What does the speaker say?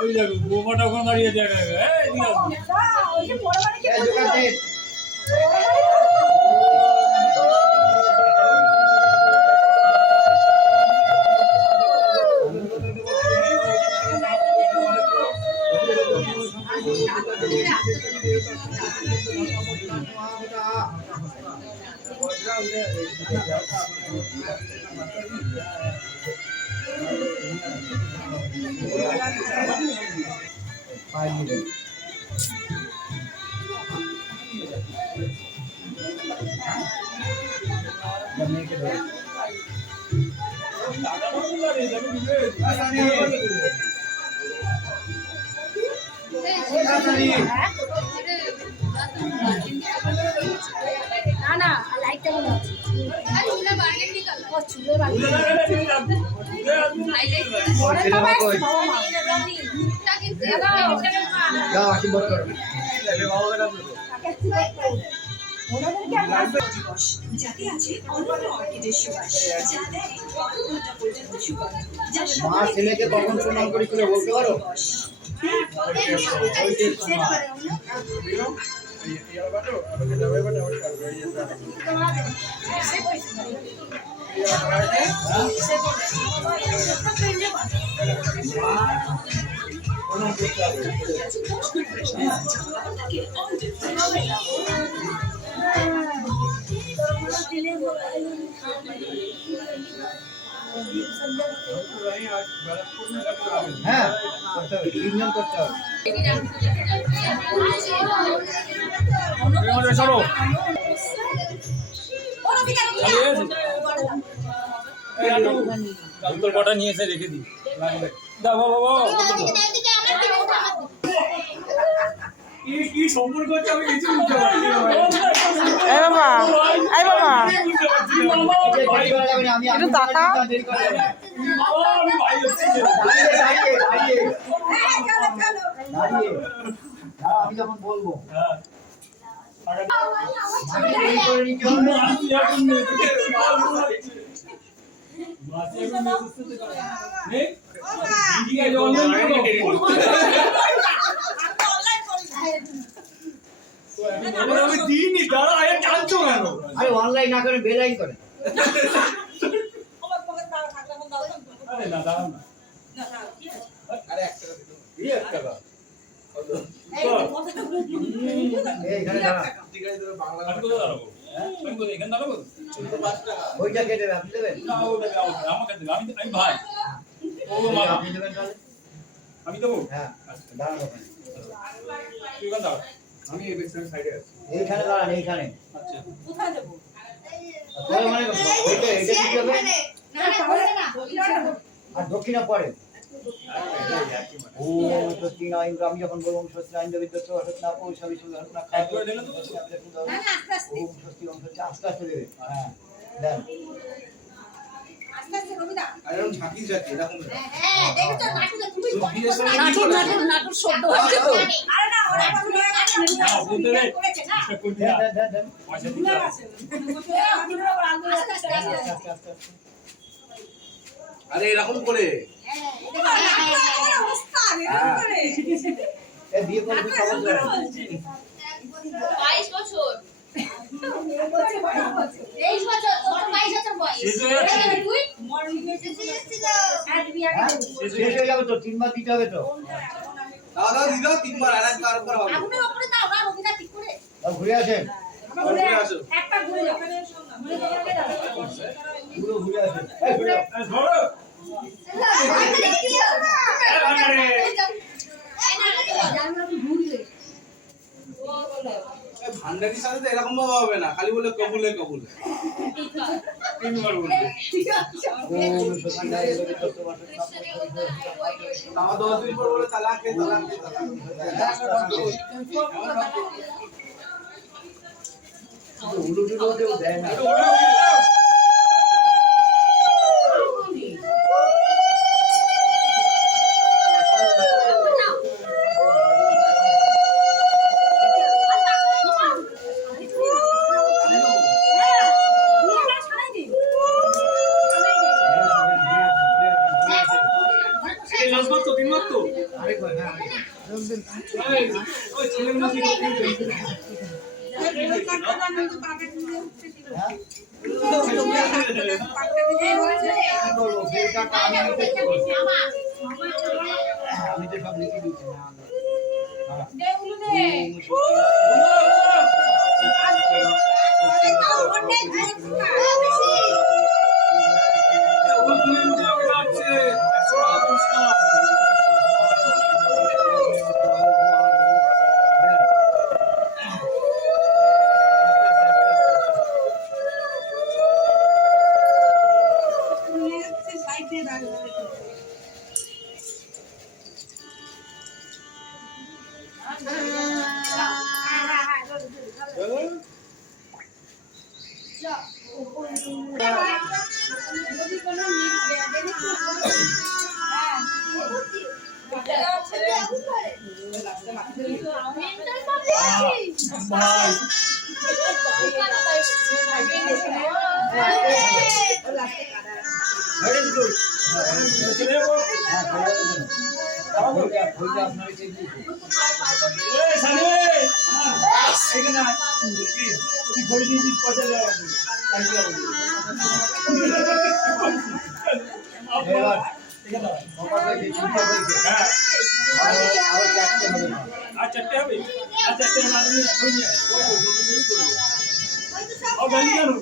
ওই দেখো বোমাটা ওখানে দাঁড়িয়ে দেখা না না লাইট কেমন আছে যাতে আছে অনন্য অর্কিডের সুবাস যা দেয় 12 ঘন্টা পর্যন্ত সুগন্ধ মা ছেলেকে কখন প্রণাম করেছিল বলতে পারো? হ্যাঁ ইউনিয়ন করতে হবে। কটা নিয়ে এসে রেখে দিই কি সম্পর্ক হচ্ছে আমি কিছু বুঝতে পারছি না। আমি যখন বলবো আরে অনলাইন না করে বেলাই করে ওইটা কেটে আপনি দেবেন আমি ভাই আপনি দেবেন তাহলে আমি দেবো হ্যাঁ দাঁড়ান ওখানে তুই কোন দাঁড়া আমি এই সাইডে আছি এইখানে দাঁড়ান এইখানে আচ্ছা কোথায় দেবো মানে ওইটা এটা কি হবে আর দক্ষিণা পড়ে ও সত্যি না ইন্দ্র আমি যখন বলবো সত্যি না ইন্দ্র বিদ্যুৎ সত্যনা পৌঁছাবি সুন্দর খাই করে দিলে তো সত্যি আস্তে আস্তে দেবে হ্যাঁ দেন এরকম ঝাঁকি ঝাঁকি এরকম হ্যাঁ দেখো তো নাটুর শব্দ হচ্ছে তো আরে না ওরা করেছে না দেন পয়সা দিতে আরে এরকম করে এ বিয়ে করবি সবাই 22 বছর 23 বছর 22 বছর বয়স তুই শেষ হয়ে যাবে তো 3 বার দিতে হবে তো দাদা দিদা 3 বার আরেকবার আরেকবার হবে আগুনের উপরে দাও না রবিটা ঠিক করে ঘুরে আসেন ঘুরে আসো একটা ঘুরে যাও পুরো ঘুরে আসেন এই ঘুরে ধরো ভান্ডারির সাথে তো এরকম ভাবে হবে না খালি বলে কবুলে কবুলে তিনবার বলবে ওম সুখান্দায় তত্ত্ব আমার 10 দিন পর বলে তালাক কে তালাক কে উলুটুলো কেউ দেয় না এই লাস্ট বার তো 3 বার তো আরেকবার, হ্যাঁ, আরেকবার। ওই ছেলের মধ্যে হ্যাঁ? কি করবো? বেল কাটা আমি তো করবো। আমি তো সব লিখে দিয়েছি না। ওই দিনের মধ্যে আমাকে লাগছে 100 টাকা পুরস্কার ভাই Very good. ছেলে বল হ্যাঁ, খাওয়া যাবে না। বইটা আপনাকে চেয়ে দিয়েছি। এই সানি এখানে আয়। তুই ঘড়ি দিয়েছিস পয়সা দেওয়া হবে তাই কি হবে এবার এখানে আয়। সকাল থেকে চিন্তা করেছে। হ্যাঁ আরো চারটে হবে না। আর চারটে হবে আর চারটে না নিয়ে ওই নিয়ে ওই শেষ করবো ও গালি জানো